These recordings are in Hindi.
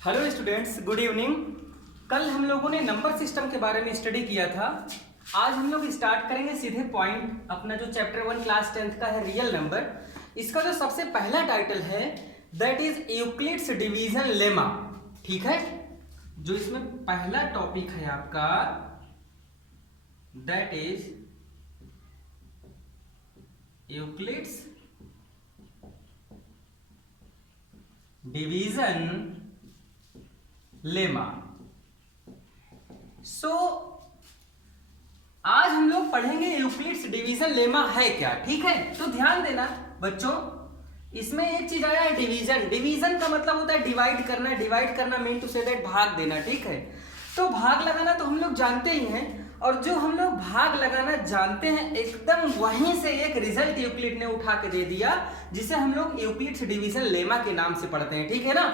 Hello students, good evening. कल हम लोगों ने नंबर सिस्टम के बारे में स्टडी किया था। आज हम लोग स्टार्ट करेंगे सीधे पॉइंट अपना जो चैप्टर 1 क्लास 10th का है रियल नंबर। इसका जो सबसे पहला टाइटल है that is Euclid's division lemma. ठीक है, जो इसमें पहला टॉपिक है आपका that is Euclid's division lemma. आज हम लोग पढ़ेंगे यूक्लिड्स डिवीजन लेमा है क्या। ठीक है, तो ध्यान देना बच्चों, इसमें एक चीज आया है डिवीजन। डिवीजन का मतलब होता है डिवाइड करना। डिवाइड करना मीन टू से दैट भाग देना। ठीक है, तो भाग लगाना तो हम लोग जानते ही हैं, और जो हम लोग भाग लगाना जानते हैं एकदम वहीं से एक रिजल्ट यूक्लिड ने उठा के दे दिया, जिसे हम लोग यूक्लिड्स डिवीजन लेमा के नाम से पढ़ते हैं। ठीक है ना,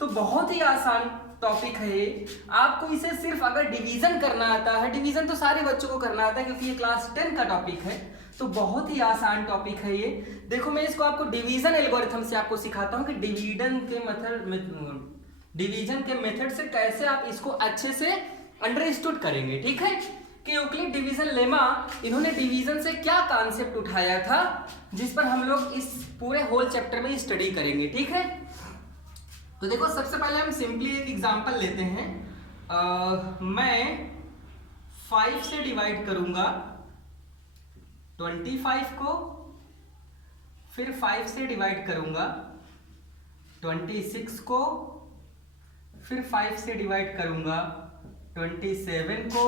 तो बहुत ही आसान टॉपिक है ये। आपको इसे सिर्फ अगर डिवीजन करना आता है, डिवीजन तो सारे बच्चों को करना आता है क्योंकि ये क्लास 10 का टॉपिक है, तो बहुत ही आसान टॉपिक है ये। देखो, मैं इसको आपको डिवीजन एल्गोरिथम से आपको सिखाता हूँ कि डिवीजन के मेथड से कैसे आप इसको अच्छे से अंडरस्टूड करेंगे। ठीक है, कि यूक्लिड डिवीजन लेमा इन्होंने डिवीजन से क्या कॉन्सेप्ट उठाया था, जिस पर हम लोग इस पूरे होल चैप्टर में स्टडी करेंगे। ठीक है, तो देखो, सबसे पहले हम सिंपली एक एग्जांपल लेते हैं। मैं 5 से डिवाइड करूंगा 25 को, फिर 5 से डिवाइड करूंगा 26 को, फिर 5 से डिवाइड करूंगा 27 को,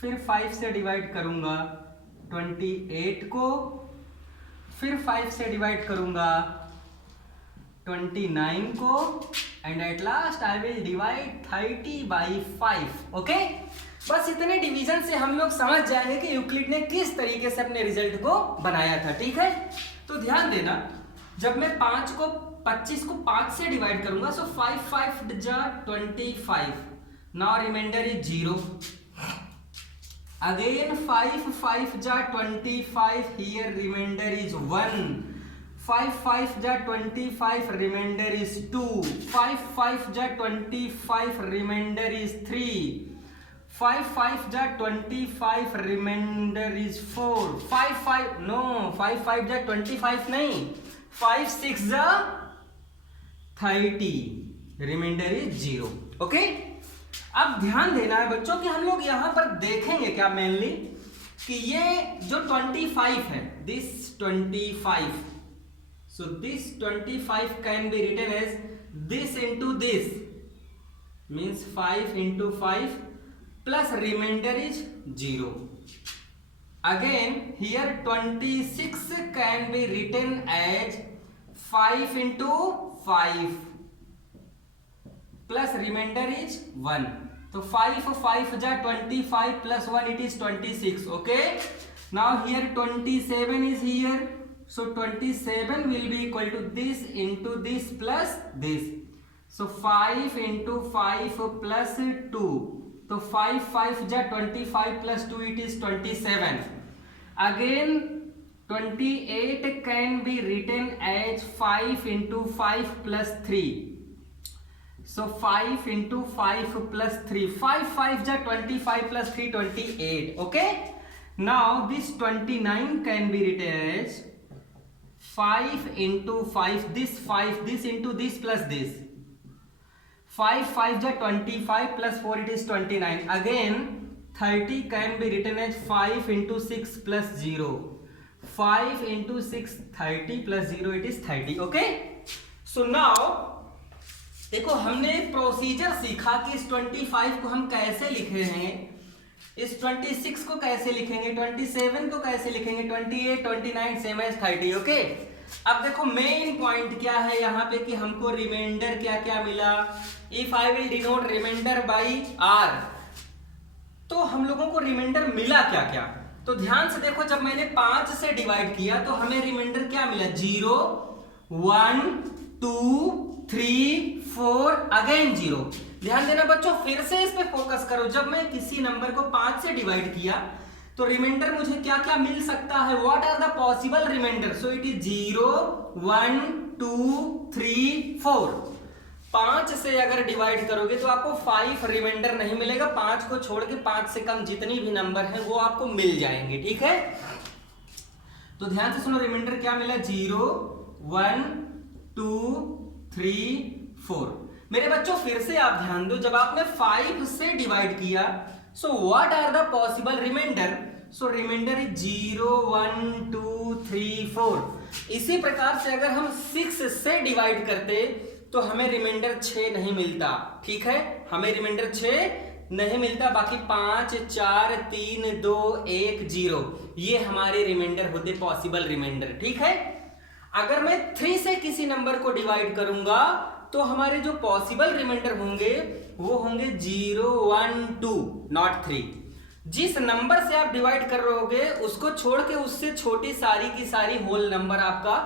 फिर 5 से डिवाइड करूंगा 28 को, फिर 5 से डिवाइड करूंगा 29 को, and at last I will divide 30 by 5। Okay, बस इतने डिवीजन से हम लोग समझ जाएंगे कि यूक्लिड ने किस तरीके से अपने रिजल्ट को बनाया था। ठीक है, तो ध्यान देना, जब मैं 25 को 5 से डिवाइड करूंगा, सो 5 5 जा 25, नाउ रिमाइंडर इज 0। अगेन 5 5 जा 25, हियर रिमाइंडर इज 1। 5 5 जा 25, रिमाइंडर इज 2। 5 5 जा 25, रिमाइंडर इज 3। 5 5 जा 25, रिमाइंडर इज 4। 5 5 जा 25 नहीं, 5 6 जा 30, रिमाइंडर इज 0। ओके, अब ध्यान देना है बच्चों कि हम लोग यहां पर देखेंगे क्या मेनली कि ये जो 25 है, this 25, so this 25 can be written as this into this, means 5 into 5 plus remainder is 0. Again here 26 can be written as 5 into 5 plus remainder is 1. So 5 5 ja 25 plus 1, it is 26. Okay, now here 27 is here, so 27 will be equal to this into this plus this, so 5 into 5 plus 2, so 5 5 ja 25 plus 2, it is 27. Again 28 can be written as 5 into 5 plus 3, so 5 into 5 plus 3, 5 5 ja 25 plus 3, 28. Okay, now this 29 can be written as 5 into 5, this into this plus this. 5 5 ja 25 plus 4, it is 29. Again 30 can be written as 5 into 6 plus 0. 5 into 6, 30 plus 0, it is 30. Okay, so now देखो, हमने प्रोसीजर सीखा कि इस 25 को हम कैसे लिख रहे हैं, इस 26 को कैसे लिखेंगे, 27 को कैसे लिखेंगे, 28 29 सेम एज 30। ओके, अब देखो मेन पॉइंट क्या है यहाँ पे कि हमको रिमाइंडर क्या क्या मिला। If I will denote reminder by R, तो हम लोगों को रिमाइंडर मिला क्या क्या, तो ध्यान से देखो, जब मैंने 5 से डिवाइड किया तो हमें रिमाइंडर क्या मिला, 0 1 2 3 4, अगेन 0। ध्यान देना बच्चों, फिर से इस पे फोकस करो। जब मैं किसी नंबर को 5 से डिवाइड किया तो रिमाइंडर मुझे क्या क्या मिल सकता है, what are the possible reminder, so it is 0 1 2 3 4। 5 से अगर डिवाइड करोगे तो आपको 5 रिमाइंडर नहीं मिलेगा, 5 को छोड़ के 5 से कम जितनी भी नंबर है वो आपको मिल जाएंगे, ठीक है। तो ध्यान से सुनो, रिमाइंडर क्या मिला, 0 1 2 3 4। मेरे बच्चों फिर से आप ध्यान दो, जब आपने 5 से डिवाइड किया, so what are the possible reminder, so reminder is 0 1 2 3 4। इसी प्रकार से अगर हम 6 से डिवाइड करते तो हमें रिमाइंडर 6 नहीं मिलता, ठीक है, हमें रिमाइंडर 6 नहीं मिलता, बाकी 5 4 3 2 1 0 ये हमारे रिमाइंडर होते पॉसिबल रिमाइंडर, ठीक है। अगर मैं 3 से किसी नंबर को डिवाइड करूंगा तो हमारे जो पॉसिबल रिमाइंडर होंगे वो होंगे 0 1 2 नॉट 3। जिस नंबर से आप डिवाइड कर रहे होगे उसको छोड़ के उससे छोटी सारी की सारी होल नंबर आपका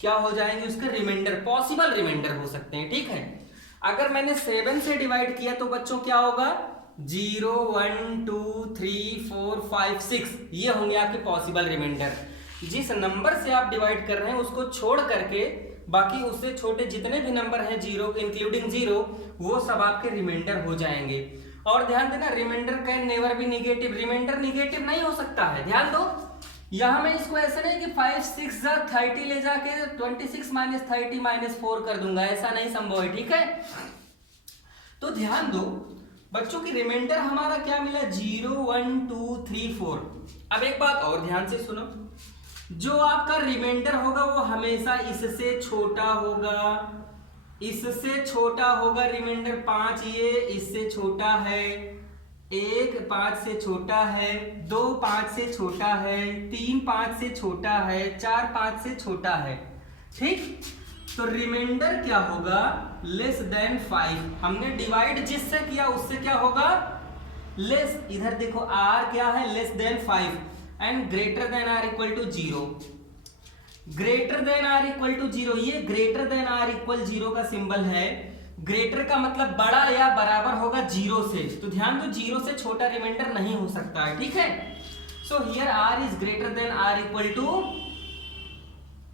क्या हो जाएंगे, उसके रिमाइंडर, पॉसिबल रिमाइंडर हो सकते हैं, ठीक है। अगर मैंने 7 से डिवाइड किया तो बच्चों क्या होगा, 0 1 2 3 4 5 6 ये होंगे आपके पॉसिबल रिमाइंडर। जिस नंबर से आप डिवाइड कर रहे हैं उसको छोड़ करके बाकी उससे छोटे जितने भी नंबर हैं 0 इंक्लूडिंग 0 वो सब आपके रिमाइंडर हो जाएंगे। और ध्यान देना, reminder can never be negative, reminder निगेटिव नहीं हो सकता है, ध्यान दो। यहां मैं इसको ऐसे नहीं कि 5 6 30 ले जाके 26 माइनस 30 माइनस 4 कर दूंगा, ऐसा नहीं संभव है, ठीक है। तो ध्यान दो बच्चों की रिमाइंडर हमारा क्या मिला, 0 1 2 3 4। अब एक बात और ध्यान से सुनो, जो आपका रिमाइंडर होगा वो हमेशा इससे छोटा होगा, इससे छोटा होगा रिमाइंडर। 5 ये इससे छोटा है, 1 5 से छोटा है, 2 5 से छोटा है, 3 5 से छोटा है, 4 5 से छोटा है, ठीक। तो रिमाइंडर क्या होगा, लेस देन 5। हमने डिवाइड जिससे किया उससे क्या होगा, लेस, इधर देखो r क्या है, less than 5 and greater than are equal to 0। Greater than are equal to 0, ये ग्रेटर देन आर इक्वल 0 का सिंबल है। ग्रेटर का मतलब बड़ा या बराबर होगा 0 से, तो ध्यान दो 0 से छोटा रिमाइंडर नहीं हो सकता है, ठीक है। So here r is greater than are equal to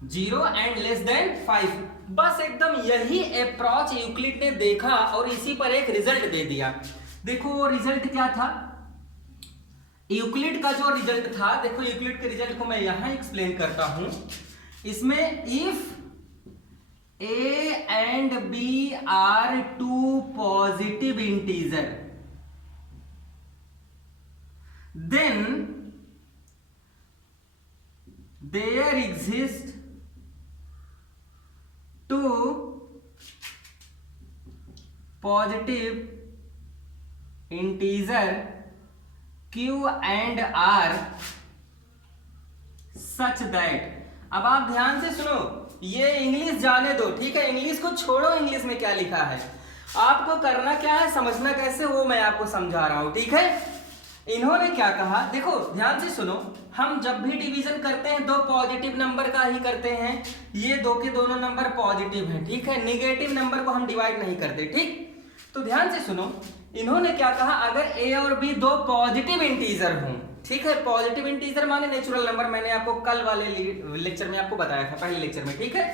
0 and less than 5। बस एकदम यही अप्रोच यूक्लिड ने देखा और इसी पर एक रिजल्ट दे दिया। देखो वो रिजल्ट क्या था, यूक्लिड का जो रिजल्ट था, देखो यूक्लिड के रिजल्ट को मैं यहां एक्सप्लेन करता हूं। इसमें if a and b are two positive integer, then there exist two positive integer q and r such that, अब आप ध्यान से सुनो, ये इंग्लिश जाने दो, ठीक है, इंग्लिश को छोड़ो, इंग्लिश में क्या लिखा है आपको करना क्या है, समझना कैसे वो मैं आपको समझा रहा हूं, ठीक है। इन्होंने क्या कहा, देखो ध्यान से सुनो, हम जब भी डिवीजन करते हैं दो पॉजिटिव नंबर का ही करते हैं, ये दो के दोनों नंबर पॉजिटिव हैं, ठीक है, निगेटिव नंबर को हम डिवाइड नहीं करते, ठीक। तो ध्यान से सुनो, इन्होंने क्या कहा, अगर a और b दो पॉजिटिव इंटीजर हों, ठीक है, पॉजिटिव इंटीजर माने नेचुरल नंबर, मैंने आपको कल वाले लेक्चर में आपको बताया था, पहले लेक्चर में, ठीक है।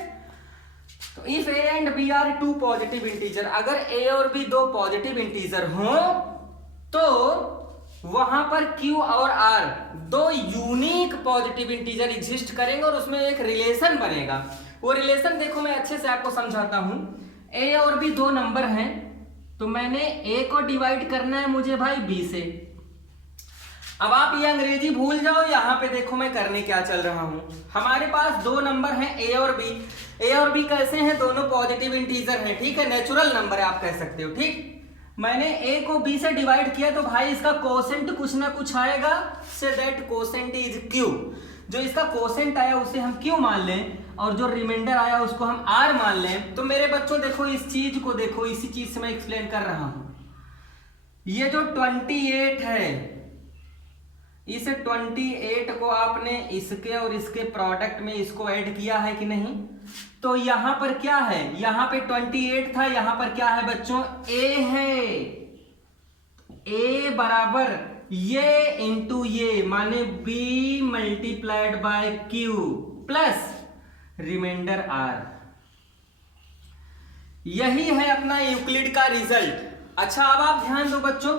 तो if a and b are two positive integer, अगर a और b दो पॉजिटिव इंटीजर हों तो वहां पर q और r दो यूनिक पॉजिटिव इंटीजर एग्जिस्ट करेंगे और उसमें एक रिलेशन बनेगा। वो रिलेशन देखो मैं अच्छे से आपको समझाता हूं। a और b दो नंबर हैं, तो मैंने a को डिवाइड करना है मुझे भाई b से। अब आप ये अंग्रेजी भूल जाओ, यहां पे देखो मैं करने क्या चल रहा हूं। हमारे पास दो नंबर हैं a और b। a और b कैसे हैं, दोनों पॉजिटिव इंटीजर हैं, ठीक है, नेचुरल नंबर है आप कह सकते हो, ठीक। मैंने a को b से डिवाइड किया तो भाई इसका कोसेंट कुछ ना कुछ आएगा, say that quotient is q। जो इसका कोसेंट आया उसे हम q मान लें और जो रिमाइंडर आया उसको हम r मान लें। तो मेरे बच्चों देखो इस चीज को देखो, इसी चीज से मैं एक्सप्लेन कर रहा हूं। ये जो 28 है, इस 28 को आपने इसके और इसके प्रोडक्ट में इसको ऐड किया है कि नहीं, तो यहां पर क्या है, यहां पे 28 था, यहां पर क्या है बच्चों, a है। a बराबर ये इंटू ये माने b multiplied by q plus reminder r। यही है अपना यूक्लिड का रिजल्ट। अच्छा अब आप ध्यान दो बच्चों,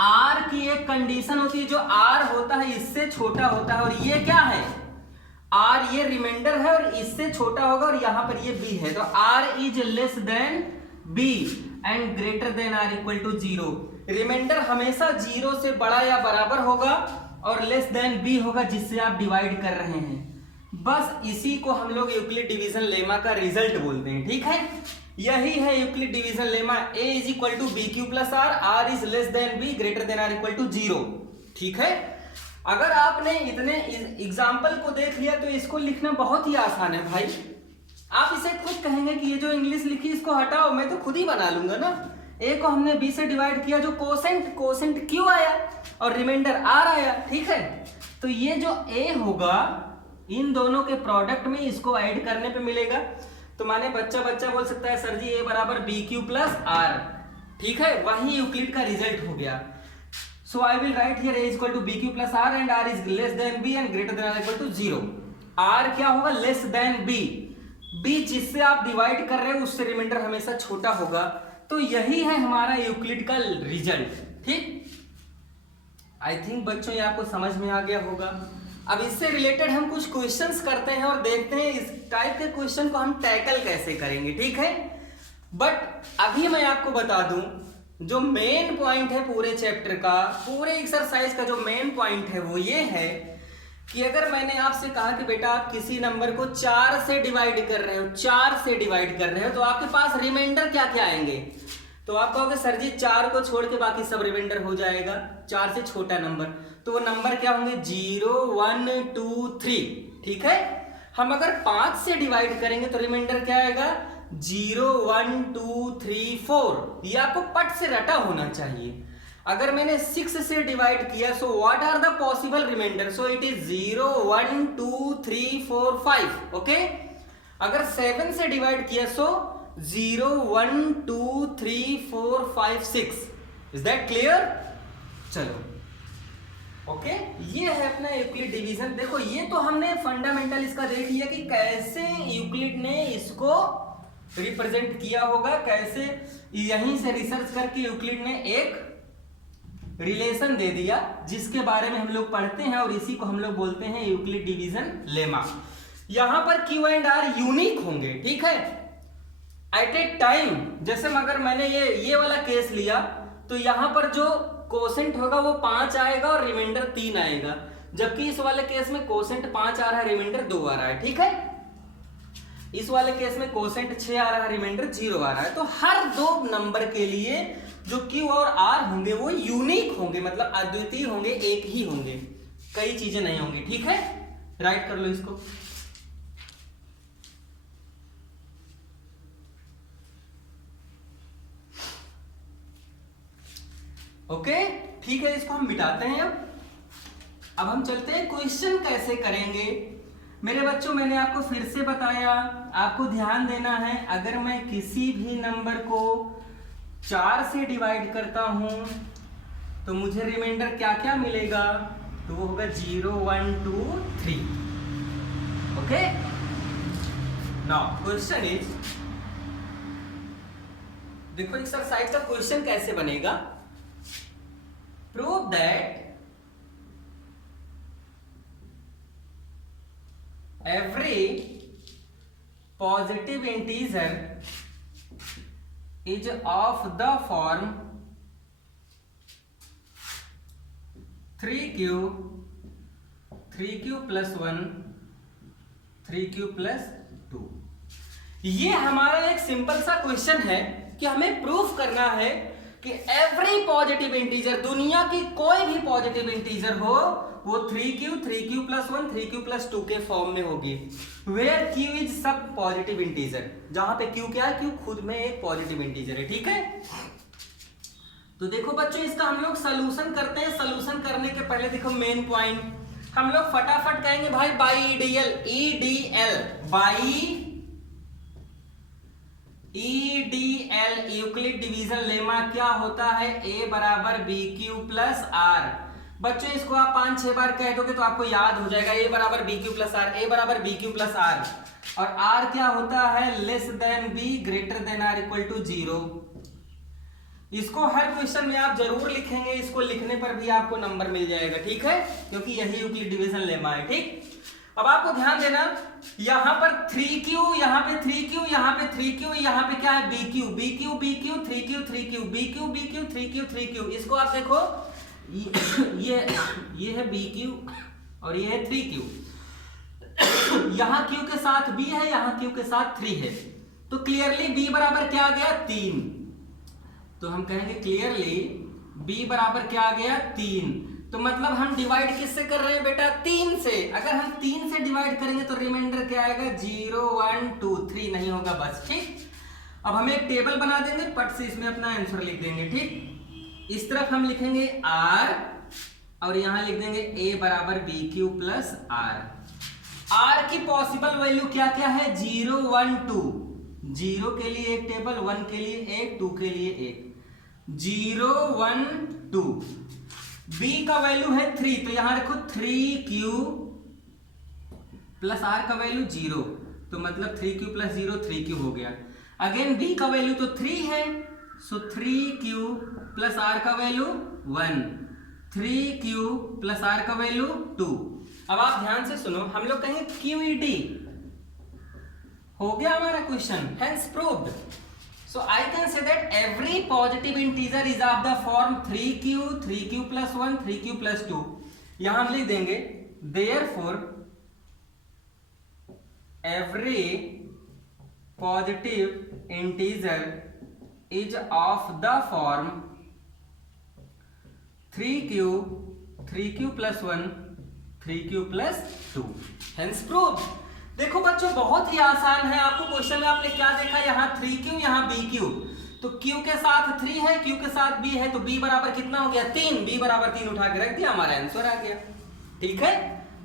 आर की एक कंडीशन होती है, जो आर होता है इससे छोटा होता है, और ये क्या है, आर ये रिमाइंडर है और इससे छोटा होगा, और यहां पर ये बी है, तो R is less than B and greater than are equal to 0। Reminder हमेशा 0 से बड़ा या बराबर होगा और लेस देन बी होगा जिससे आप डिवाइड कर रहे हैं। बस इसी को हम लोग यूक्लिड डिवीजन लेमा का रिजल्ट बोलते हैं, ठीक है। यही है Euclid division lemma, a is equal to B Q plus R, R is less than B greater than are equal to 0, ठीक है। अगर आपने इतने एग्जाम्पल को देख लिया तो इसको लिखना बहुत ही आसान है भाई। आप इसे खुद कहेंगे कि ये जो इंग्लिश लिखी इसको हटाओ, मैं तो खुद ही बना लूंगा ना। a को हमने b से डिवाइड किया, जो कोसेंट q आया और रिमाइंडर r आया, ठीक है। तो ये जो a होगा इन दोनों के प्रोडक्ट में इसको ऐड करने पे मिलेगा। तो माने बच्चा बोल सकता है सर जी a बराबर बी क्यू प्लस आर, ठीक है, वही यूक्लिड का रिजल्ट हो गया। So I will write here a equal to B Q plus R and r is less than b and greater than are equal to 0। r क्या होगा, लेस देन b, b जिससे आप डिवाइड कर रहे हो उससे रिमाइंडर हमेशा छोटा होगा। तो यही है हमारा यूक्लिड का रिजल्ट, ठीक। आई थिंक बच्चों ये आपको समझ में आ गया होगा। अब इससे रिलेटेड हम कुछ क्वेश्चंस करते हैं और देखते हैं इस टाइप के क्वेश्चन को हम टैकल कैसे करेंगे, ठीक है। बट अभी मैं आपको बता दूं, जो मेन पॉइंट है पूरे चैप्टर का, पूरे एक्सरसाइज का जो मेन पॉइंट है वो ये है कि अगर मैंने आपसे कहा कि बेटा आप किसी नंबर को 4 से डिवाइड कर रहे हो, 4 से डिवाइड कर रहे हो, तो आपके पास रिमाइंडर क्या क्या आएंगे। तो आप कहोगे सर जी 4 को छोड़ के बाकी सब रिमाइंडर हो जाएगा, 4 से छोटा नंबर, तो वो नंबर क्या होंगे 0 1 2 3, ठीक है। हम अगर 5 से डिवाइड करेंगे तो रिमाइंडर क्या आएगा 0 1 2 3 4। ये आपको पट से रटा होना चाहिए। अगर मैंने 6 से डिवाइड किया, so what are the possible reminder, so it is 0 1 2 3 4 5, okay. अगर 7 से डिवाइड किया, सो 0 1 2 3 4 5 6। Is that clear? चलो ओके, ये है अपना यूक्लिड डिवीजन। देखो ये तो हमने फंडामेंटल इसका देख लिया कि कैसे यूक्लिड ने इसको रिप्रेजेंट किया होगा, कैसे यहीं से रिसर्च करके यूक्लिड ने एक रिलेशन दे दिया जिसके बारे में हम लोग पढ़ते हैं, और इसी को हम लोग बोलते हैं यूक्लिड डिवीजन लेमा। यहां पर Q एंड R यूनिक होंगे, ठीक है, एट ए टाइम। जैसे अगर मैंने ये वाला केस लिया तो यहां पर जो कोसेंट होगा वो 5 आएगा और रिमाइंडर 3 आएगा, जबकि इस वाले केस में कोसेंट 5 आ रहा है, रिमाइंडर 2 आ रहा है, ठीक है। इस वाले केस में कोसेंट 6 आ रहा है, रिमाइंडर 0 आ रहा है। तो हर दो नंबर के लिए जो Q और R होंगे वो यूनिक होंगे, मतलब अद्वितीय होंगे, एक ही होंगे, कई चीजें नहीं होंगी, ठीक है। राइट कर लो इसको। ओके ठीक है, इसको हम मिटाते हैं। अब हम चलते हैं क्वेश्चन कैसे करेंगे। मेरे बच्चों मैंने आपको फिर से बताया, आपको ध्यान देना है, अगर मैं किसी भी नंबर को 4 से डिवाइड करता हूं तो मुझे रिमाइंडर क्या क्या मिलेगा, तो वो होगा 0 1 2 3, ओके। नाउ क्वेश्चन इज, देखो एक्सरसाइज का क्वेश्चन कैसे बनेगा। Prove that every positive integer is of the form 3q plus 1 3q plus 2। ये हमारा एक सिंपल सा क्वेश्चन है कि हमें प्रूफ करना है कि एवरी पॉजिटिव इंटीजर, दुनिया की कोई भी पॉजिटिव इंटीजर हो, वो 3q plus 1 3q plus 2 के फॉर्म में होगी, वेयर q इज सब पॉजिटिव इंटीजर, जहां पे q क्या है, q खुद में एक पॉजिटिव इंटीजर है, ठीक है। तो देखो बच्चों इसका हम लोग सॉल्यूशन करते हैं। सॉल्यूशन करने के पहले देखो मेन पॉइंट हम लोग फटाफट कहेंगे भाई, by EDL by EDL Euclid division lemma क्या होता है, a बराबर बी क्यू प्लस आर। बच्चों इसको आप 5-6 बार कह दोगे तो आपको याद हो जाएगा, a बराबर B Q plus R, a बराबर बी क्यू प्लस आर, और r क्या होता है, less than b greater than r equal to 0। इसको हर क्वेश्चन में आप जरूर लिखेंगे, इसको लिखने पर भी आपको नंबर मिल जाएगा, ठीक है, क्योंकि यही यूक्लिड डिवीजन लेमा है, ठीक। अब आपको ध्यान देना, यहाँ पर 3q, यहाँ पे 3q, यहाँ पे 3q, यहाँ पे क्या है bq, bq, bq, 3q, 3q, bq, bq, 3q, 3q। इसको आप देखो, ये है bq और ये है 3q। यहाँ q के साथ b है, यहाँ q के साथ 3 है, तो क्लियरली b बराबर क्या आ गया, 3। तो हम कहेंगे क्लियरली b बराबर क्या आ गया, 3। तो मतलब हम डिवाइड किससे कर रहे हैं बेटा, 3 से। अगर हम 3 से डिवाइड करेंगे तो रिमाइंडर क्या आएगा, 0 1 2 3 नहीं होगा बस, ठीक। अब हम एक टेबल बना देंगे, पट से इसमें अपना आंसर लिख देंगे, ठीक। इस तरफ हम लिखेंगे r और यहां लिख देंगे a बराबर B Q plus R. r की पॉसिबल वैल्यू क्या क्या है, 0 1 2, 0 के लिए एक टेबल, 1 के लिए एक, 2 के लिए एक, 0 1 2। b का वैल्यू है 3, तो यहां रखो 3q प्लस r का वैल्यू 0, तो मतलब 3q प्लस 0 3q हो गया। अगेन b का वैल्यू तो 3 है, सो 3q प्लस r का वैल्यू 1, 3q प्लस r का वैल्यू 2। अब आप ध्यान से सुनो, हम लोग कहेंगे QED हो गया हमारा question, hence proved. So I can say that every positive integer is of the form 3q, 3q plus 1, 3q plus 2। यहां हम लिख देंगे therefore every positive integer is of the form 3q, 3q plus 1, 3q plus 2, hence proved। देखो बच्चों बहुत ही आसान है, आपको क्वेश्चन में आपने क्या देखा, यहाँ 3q, यहाँ bq, तो q के साथ 3 है, q के साथ b है, तो b बराबर कितना हो गया, 3, b बराबर 3 उठा के रख दिया, हमारा आंसर आ गया, ठीक है।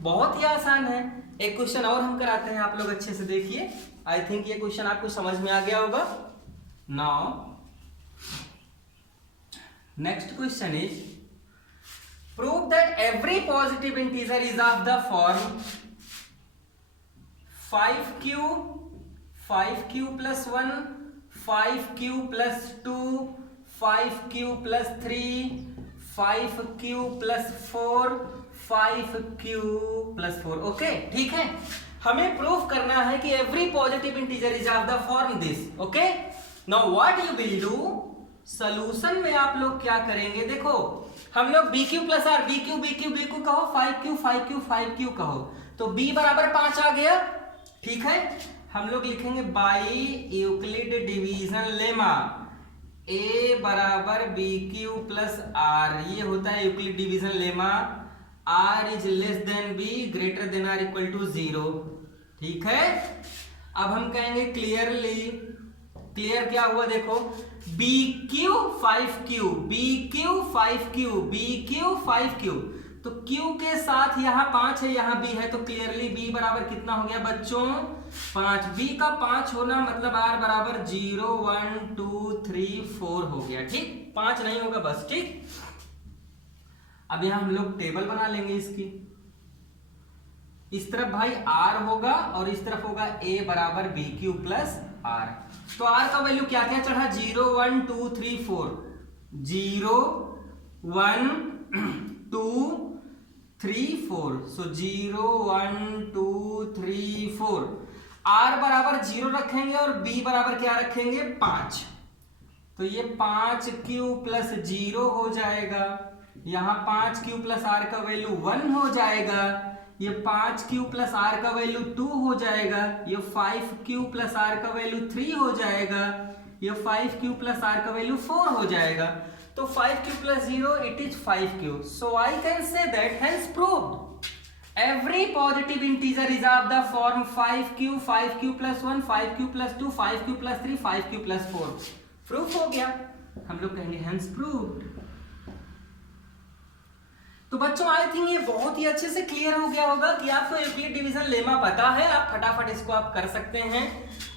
बहुत ही आसान है। एक क्वेश्चन और हम कराते हैं, आप लोग अच्छे से देखिए, आई थिंक ये क्वेश्चन आपको समझ में आ गया होगा। Now next question is prove that every positive integer is of the form 5q, 5q plus 1, 5q plus 2, 5q plus 3, 5q plus 4, 5q plus 4। Okay, ठीक है। हमें प्रूफ करना है कि every positive integer is of the form this. Okay, now what you will do, solution में आप लोग क्या करेंगे, देखो हम लोग bq plus r, bq bq bq कहो, 5q 5q 5q कहो, तो b बराबर 5 आ गया, ठीक है। हम लोग लिखेंगे by Euclid division lemma a बराबर बी क्यू प्लस आर, ये होता है Euclid division lemma, r is less than b greater than r equal to 0, ठीक है। अब हम कहेंगे क्लियरली, क्लियर क्या हुआ देखो, bq 5q, bq 5q, bq 5q, तो q के साथ यहाँ 5 है, यहाँ b है, तो क्लियरली b बराबर कितना हो गया बच्चों, 5। b का 5 होना मतलब r बराबर 0 1 2 3 4 हो गया, ठीक, 5 नहीं होगा बस, ठीक। अब यहाँ हम लोग टेबल बना लेंगे इसकी, इस तरफ भाई r होगा और इस तरफ होगा a बराबर बी क्यू प्लस r। तो r का वैल्यू क्या क्या चढ़ा, 0 1 2 3 4, 0 1 2 3 4, सो 0 1 2 3 4। r बराबर 0 रखेंगे और b बराबर क्या रखेंगे, 5, तो ये 5q प्लस 0 हो जाएगा, यहाँ 5q प्लस r का वैल्यू 1 हो जाएगा, ये 5q प्लस r का वैल्यू 2 हो जाएगा, ये 5q प्लस r का वैल्यू 3 हो जाएगा, ये 5q प्लस r का वैल्यू 4 हो जाएगा, तो 5q plus 0 it is 5q, so I can say that hence proved every positive integer is of the form 5q, 5q plus 1, 5q plus 2, 5q plus 3, 5q plus 4। Proof हो गया, हम लोग कहेंगे hence proved। तो बच्चों आई थिंक ये बहुत ही अच्छे से क्लियर हो गया होगा कि आपको यूक्लिड डिवीजन लेमा पता है, आप फटाफट इसको आप कर सकते हैं,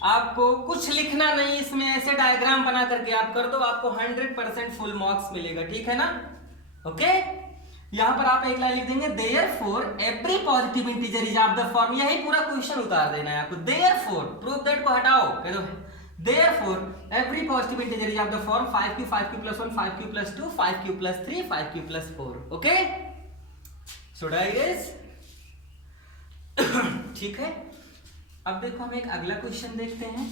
आपको कुछ लिखना नहीं इसमें, ऐसे डायग्राम बना करके आप कर दो, आपको 100% फुल मार्क्स मिलेगा, ठीक है ना। ओके, यहां पर आप एक लाइन लिख देंगे therefore every positive integer is of the form, यही पूरा क्वेश्चन उतार देना है आपको। देयरफॉर प्रूव दैट को हटाओ, कह दो therefore every positive integer is of the form 5q 5q + 1 5q + 2 5q + 3 5q + 4। Okay so guys ठीक है। अब देखो हम एक अगला क्वेश्चन देखते हैं।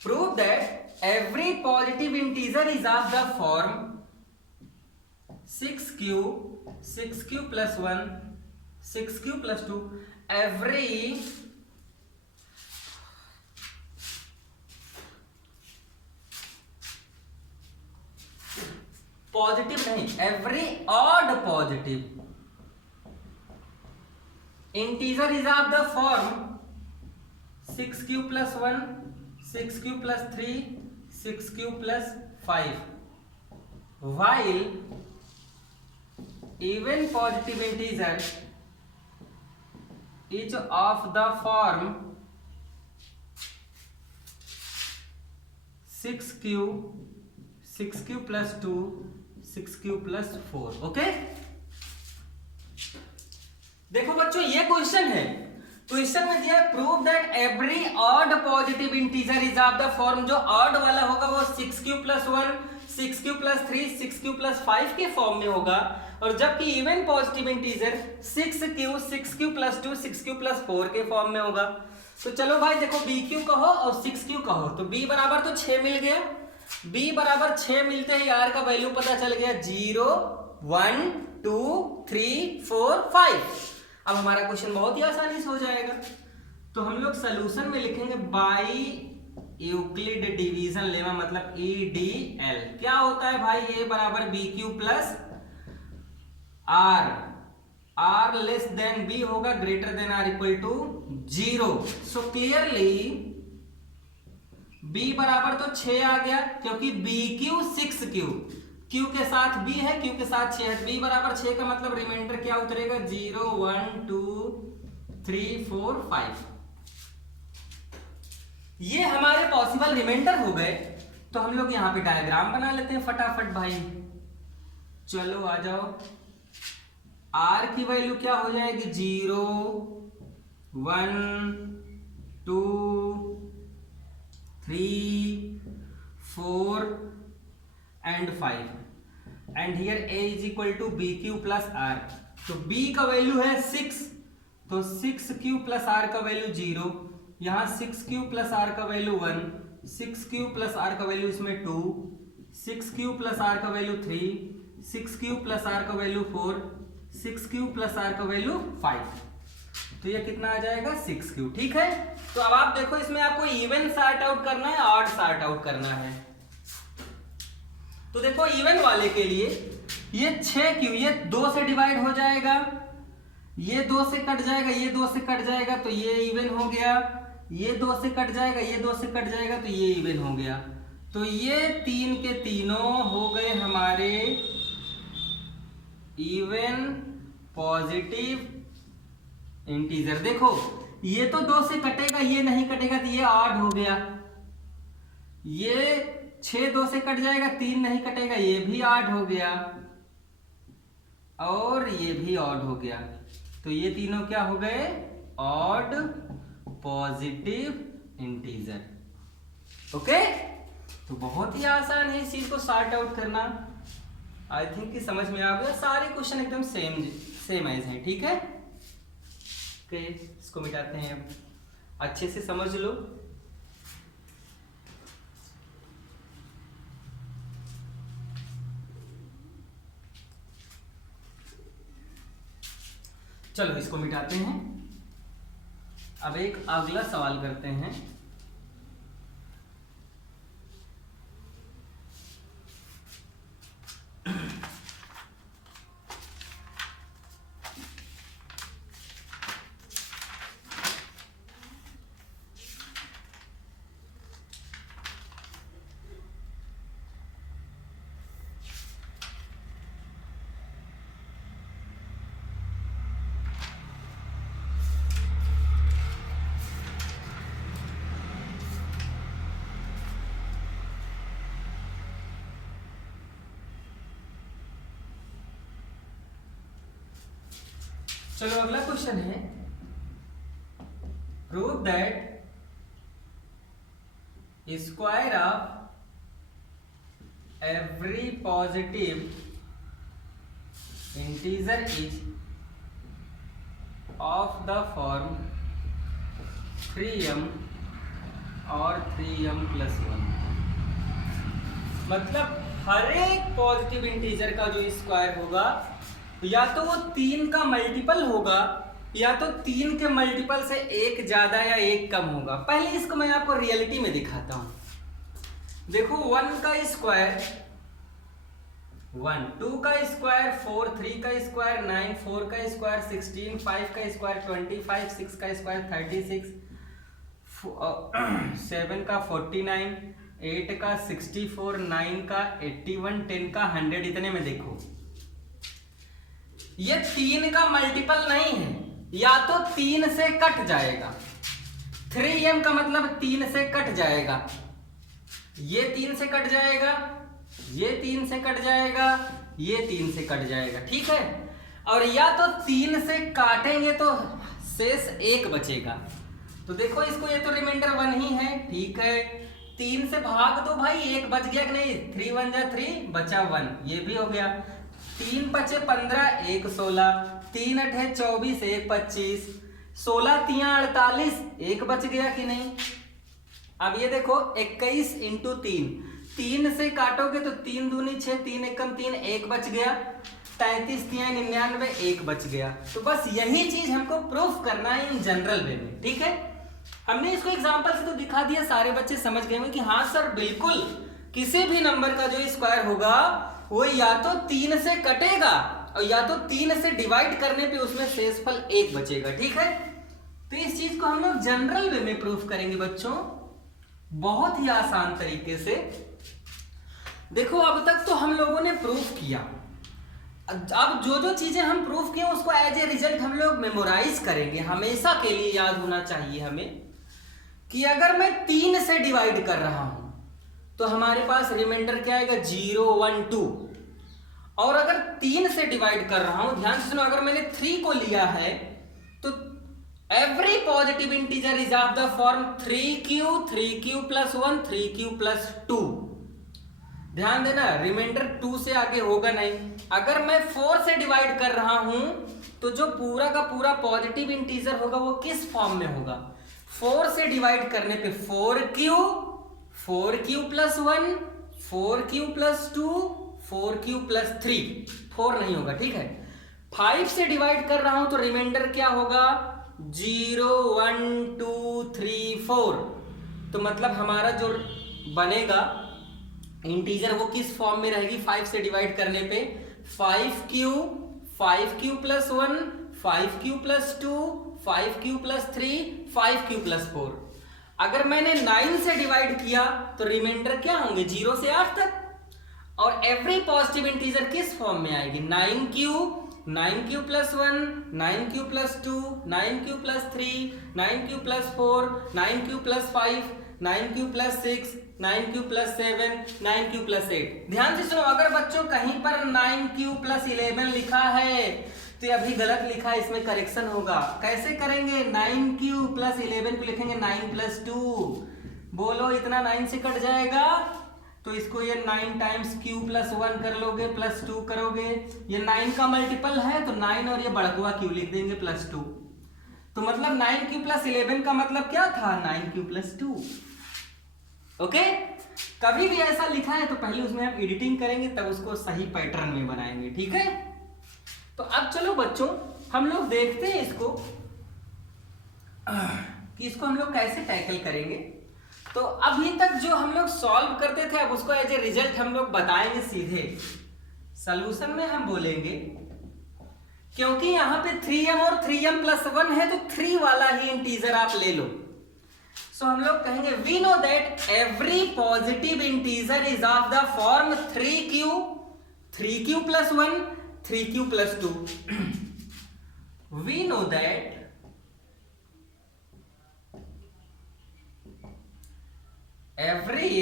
Prove that every positive integer is of the form 6q + 1 6q + 2 every positive नहीं, every odd positive integer is of the form 6q + 1 6q + 3 6q + 5 while even positive integer is of the form 6q + 2 6q + 4। Okay देखो बच्चों ये क्वेश्चन है, क्वेश्चन में दिया है prove that every odd positive integer is of the form, जो ऑड वाला होगा वो 6q + 1 6q + 3 6q + 5 के फॉर्म में होगा, और जबकि even positive integer 6q + 2 6q + 4 के फॉर्म में होगा। तो चलो भाई देखो bq कहो और 6q कहो, तो b बराबर तो 6 मिल गया, b बराबर 6 मिलते ही r का वैल्यू पता चल गया 0 1 2 3 4 5। अब हमारा क्वेश्चन बहुत ही आसानी से हो जाएगा। तो हम लोग सॉल्यूशन में लिखेंगे बाय यूक्लिड डिवीजन लेमा, मतलब EDL। क्या होता है भाई, a बराबर bq + r, r less than b होगा, greater than r = 0। So clearly b बराबर तो 6 आ गया, क्योंकि bq 6q q के साथ b है, q के साथ 6 है, b बराबर 6 का मतलब रिमाइंडर क्या उतरेगा 0 1 2 3 4 5। ये हमारे पॉसिबल रिमाइंडर हो गए। तो हम लोग यहाँ पे डायग्राम बना लेते हैं फटाफट भाई। चलो आ जाओ, r की वैल्यू क्या हो जाएगी 0 1 2 3 4 and 5 and here a is equal to bq + r। तो b का वैल्यू है 6, तो 6q + r का वैल्यू 0, यहाँ 6q + r का वैल्यू 1 6q + r का वैल्यू इसमें 2 6q + r का वैल्यू 3 6q + r का वैल्यू 4 6q + r का वैल्यू 5। तो ये कितना आ जाएगा 6q। ठीक है, तो अब आप देखो इसमें आपको इवन सॉर्ट आउट करना है, ऑड सॉर्ट आउट करना है। तो देखो इवन वाले के लिए ये 6q ये 2 से डिवाइड हो जाएगा, ये 2 से कट जाएगा, ये 2 से कट जाएगा, तो ये इवन हो गया, ये 2 से कट जाएगा, ये 2 से कट जाएगा, तो ये इवन हो गया। तो ये 3 के तीनों हो गए हमारे इवन पॉजिटिव इंटीजर। देखो ये तो 2 से कटेगा, ये नहीं कटेगा, तो ये ऑड हो गया। ये 6 2 से कट जाएगा, 3 नहीं कटेगा, ये भी ऑड हो गया, और ये भी ऑड हो गया। तो ये तीनों क्या हो गए ऑड पॉजिटिव इंटीजर। ओके, तो बहुत ही आसान है इस चीज को सॉर्ट आउट करना। आई थिंक कि समझ में आ गया, सारे क्वेश्चन एकदम सेम एज हैं। ठीक है, ओके इसको मिटाते हैं, अब अच्छे से समझ लो। चलो इसको मिटाते हैं। अब एक अगला सवाल करते हैं। चलो अगला क्वेश्चन है, prove that square of every positive integer is of the form 3m और 3m+1। मतलब हर एक पॉजिटिव इंटीजर का जो स्क्वायर होगा या तो वो 3 का मल्टीपल होगा या तो 3 के मल्टीपल से एक ज्यादा या एक कम होगा। पहले इसको मैं आपको रियलिटी में दिखाता हूं। देखो 1 का स्क्वायर 1, 2 का स्क्वायर 4, 3 का स्क्वायर 9, 4 का स्क्वायर 16, 5 का स्क्वायर 25, 6 का स्क्वायर 36, 7 का 49, 8 का 64, 9 का 81, 10 का 100। इतने में देखो ये 3 का मल्टीपल नहीं है, या तो 3 से कट जाएगा। 3m का मतलब 3 से कट जाएगा, ये 3 से कट जाएगा, ये 3 से कट जाएगा, ये 3 से कट जाएगा, ठीक है। और या तो 3 से काटेंगे तो शेष 1 बचेगा। तो देखो इसको, ये तो रिमाइंडर 1 ही है, ठीक है। 3 से भाग दो भाई, 1 बच गया कि नहीं, 3 1 जा 3 बचा 1, ये भी हो गया। 3 5 15, 1 16, 3 8 24, 1 25, 16 3 48, 1 बच गया कि नहीं। अब ये देखो 21 × 3, 3 से काटोगे तो 3 दूनी 6, 3 एकम 3, 1 बच गया। 33 3 99, 1 बच गया। तो बस यही चीज हमको प्रूफ करना है इन जनरल वे में, ठीक है। हमने इसको एग्जांपल से तो दिखा दिया, सारे बच्चे समझ गए होंगे कि हाँ सर बिल्कुल, किसी भी नंबर का जो स्क्वायर होगा वो या तो 3 से कटेगा और या तो 3 से डिवाइड करने पे उसमें शेषफल 1 बचेगा, ठीक है। तो इस चीज को हम लोग जनरल वे में प्रूफ करेंगे बच्चों, बहुत ही आसान तरीके से। देखो अब तक तो हम लोगों ने प्रूफ किया, अब जो जो चीजें हम प्रूफ किए उसको एज ए रिजल्ट हम लोग मेमोराइज करेंगे। हमेशा के लिए याद होना चाहिए हमें कि अगर मैं 3 से डिवाइड कर रहा हूं तो हमारे पास रिमाइंडर क्या आएगा, 0 1 2। और अगर 3 से डिवाइड कर रहा हूं, ध्यान से सुनो, अगर मैंने 3 को लिया है तो every positive integer is of the form 3q, 3q + 1, 3q + 2। ध्यान देना, रिमाइंडर 2 से आगे होगा नहीं। अगर मैं 4 से डिवाइड कर रहा हूं तो जो पूरा का पूरा पॉजिटिव इंटीजर होगा वो किस फॉर्म में होगा, 4 से डिवाइड करने पे 4q, 4q + 1, 4q + 2, 4q + 3, 4 नहीं होगा, ठीक है। 5 से डिवाइड कर रहा हूं तो रिमाइंडर क्या होगा, 0 1 2 3 4। तो मतलब हमारा जो बनेगा इंटीजर वो किस फॉर्म में रहेगी, 5 से डिवाइड करने पे 5q, 5q + 1, 5q + 2, 5q + 3, 5q + 4। अगर मैंने 9 से डिवाइड किया तो रिमाइंडर क्या होंगे, 0 से 8 तक। और एवरी पॉजिटिव इंटीजर किस फॉर्म में आएगी, 9q, 9q + 1, 9q + 2, 9q + 3, 9q + 4, 9q + 5, 9q + 6, 9q + 7, 9q + 8। ध्यान से सुनो, अगर बच्चों कहीं पर 9q + 11 लिखा है तो ये अभी गलत लिखा है, इसमें करेक्शन होगा। कैसे करेंगे, 9q + 11 को लिखेंगे 9 + 2। बोलो इतना 9 से कट जाएगा तो इसको ये 9 टाइम्स q + 1 कर लोगे, +2 करोगे, ये 9 का मल्टीपल है तो 9 और ये बढ़कुआ q लिख देंगे +2। तो मतलब 9q + 11 का मतलब क्या था, 9q + 2। ओके, कभी भी ऐसा लिखा है तो पहले उसमें हम एडिटिंग करेंगे तब उसको सही पैटर्न में बनाएंगे, ठीक है। तो अब चलो बच्चों हम लोग देखते हैं इसको कि इसको हम लोग कैसे टैकल करेंगे। तो अभी तक जो हम लोग सॉल्व करते थे अब उसको एज ए रिजल्ट हम लोग बताएंगे सीधे सॉल्यूशन में। हम बोलेंगे क्योंकि यहां पे 3m और 3m+1 है तो 3 वाला ही इंटीजर आप ले लो। सो हम लोग कहेंगे we know that every positive integer is of the form 3q, 3q + 1, 3q + 2। We know that every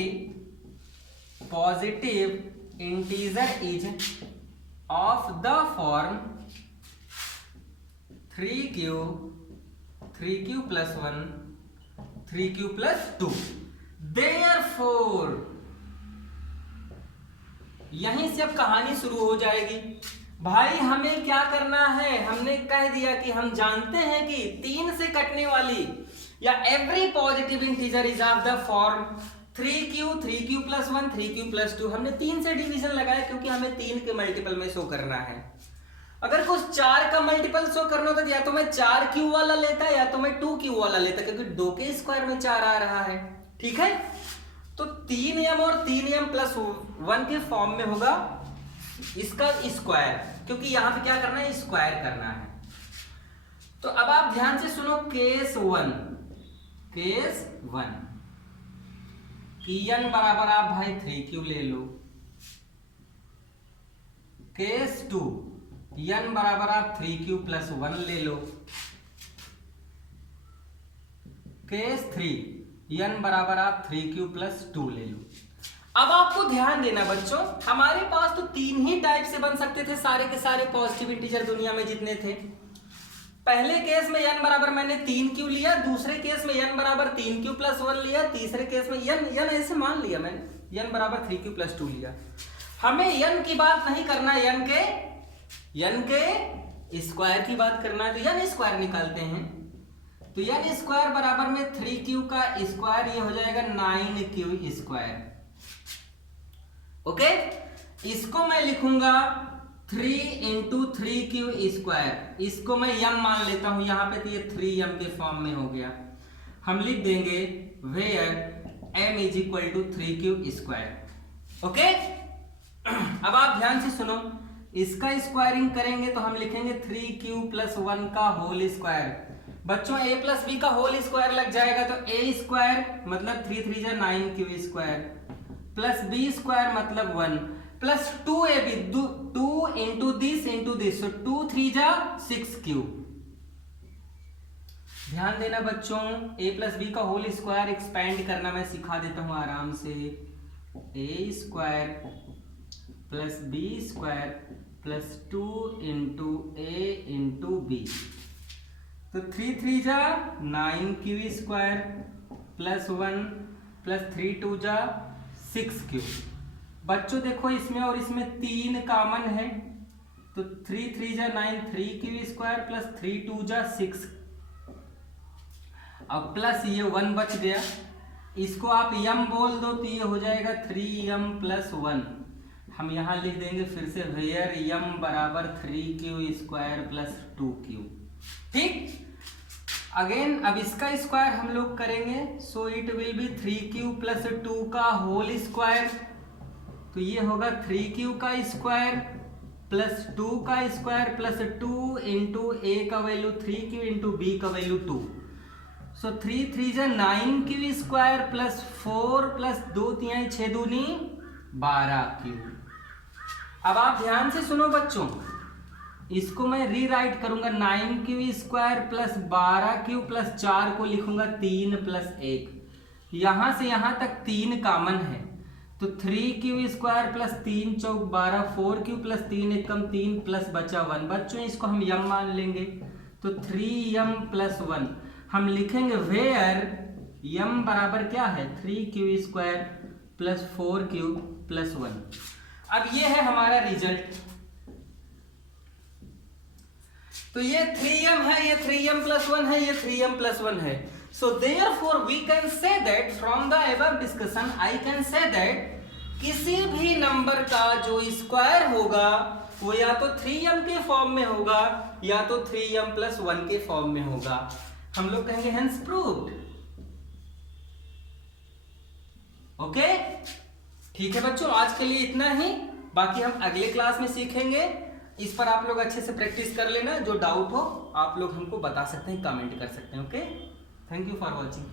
positive integer is of the form 3q plus 1 3q plus 2। Therefore यहीं से अब कहानी शुरू हो जाएगी। भाई हमें क्या करना है, हमने कह दिया कि हम जानते हैं कि 3 से कटने वाली या every positive integer is of the form 3q plus 1 3q plus 2। हमने 3 से डिवीजन लगाया क्योंकि हमें 3 के मल्टीपल में शो करना है। अगर कुछ 4 का मल्टीपल शो करना होता तो या तो मैं 4q वाला लेता या तो मैं 2q वाला लेता, क्योंकि 2 के स्क्वायर में 4 आ रहा है। ठीक है, तो 3m और 3m plus 1 के फॉर्म में होगा इसका स्क्वायर, क्योंकि यहां पे क्या करना है, स्क्वायर करना है। तो अब आप ध्यान से सुनो केस 1 कि n बराबर आप भाई 3q ले लो। केस 2 n बराबर आप 3q plus 1 ले लो। केस 3 n बराबर आप 3q plus 2 ले लो। अब आपको ध्यान देना बच्चों, हमारे पास तो 3 ही टाइप से बन सकते थे सारे के सारे पॉजिटिव इंटीजर दुनिया में जितने थे। पहले केस में n बराबर मैंने 3q लिया, दूसरे केस में n बराबर 3q plus 1 लिया, तीसरे केस में n ऐसे मान लिया मैंने, n बराबर 3q plus 2 लिया। हमें n की बात नहीं करना, n के स्क्वायर की बात करना है, तो n स्क्वायर निकालते हैं। तो n स्क्वायर बराबर में 3q का स्क्वायर, ये हो जाएगा 9q स्क्वायर। ओके, इसको मैं लिखूंगा 3 into 3q स्क्वायर, इसको मैं m मान लेता हूं यहां पे, तो ये 3m के फॉर्म में हो गया। हम लिख देंगे where m is equal to 3q square. Okay, अब आप ध्यान से सुनो, इसका स्क्वायरिंग करेंगे तो हम लिखेंगे 3q plus 1 का होल स्क्वायर। बच्चों a plus b का होल स्क्वायर लग जाएगा, तो a स्क्वायर मतलब 3 3 जा 9q square plus b square मतलब 1 प्लस 2ab 2 इंटू दिस, सो 2 3 जा 6q। ध्यान देना बच्चों, a प्लस बी का होल स्क्वायर एक्सपेंड करना मैं सिखा देता हूं आराम से। a square plus b square plus 2 into a into b, तो 3 3 जा 9q स्क्वायर प्लस 1 प्लस 3 2 जा 6q। बच्चों देखो इसमें और इसमें 3 कॉमन है, तो 3 3 जा 9 3q स्क्वायर प्लस 3 2 जा 6, अब प्लस ये 1 बच गया, इसको आप m बोल दो तो ये हो जाएगा 3m plus 1। हम यहाँ लिख देंगे फिर से where m बराबर 3q स्क्वायर प्लस 2q। ठीक, अगेन अब इसका स्क्वायर हम लोग करेंगे, so it will be 3q plus 2 का होल स्क्वायर, तो ये होगा 3q का स्क्वायर प्लस 2 का स्क्वायर प्लस 2 इंटू a का वैल्यू 3q इंटू b का वैल्यू 2, सो 3 3 जा 9q स्क्वायर प्लस 4 प्लस 2 3 6 दूनी 12q। अब आप ध्यान से सुनो बच्चों, इसको मैं रीराइट करूंगा 9q square plus 12q plus 4 को लिखूंगा 3 प्लस 1, यहां से यहां तक 3 कॉमन है, तो 3q स्क्वायर प्लस 3 चौक 12 4q प्लस 3 एकम 3 प्लस बचा 1। बच्चों इसको हम m मान लेंगे, तो 3m प्लस 1 हम लिखेंगे वेयर m बराबर क्या है 3q square plus 4q plus 1। अब ये है हमारा रिजल्ट, तो ये 3m है, ये 3m plus 1 है, ये 3m plus 1 है। So therefore we can say that from the above discussion I can say that किसी भी नंबर का जो स्क्वायर होगा वो या तो 3m के फॉर्म में होगा या तो 3m plus 1 के फॉर्म में होगा। हम लोग कहेंगे hence proved। ओके, ठीक है बच्चों, आज के लिए इतना ही, बाकी हम अगले क्लास में सीखेंगे। इस पर आप लोग अच्छे से प्रैक्टिस कर लेना, जो डाउट हो आप लोग हमको बता सकते हैं, कमेंट कर सकते हैं। Okay, thank you for watching.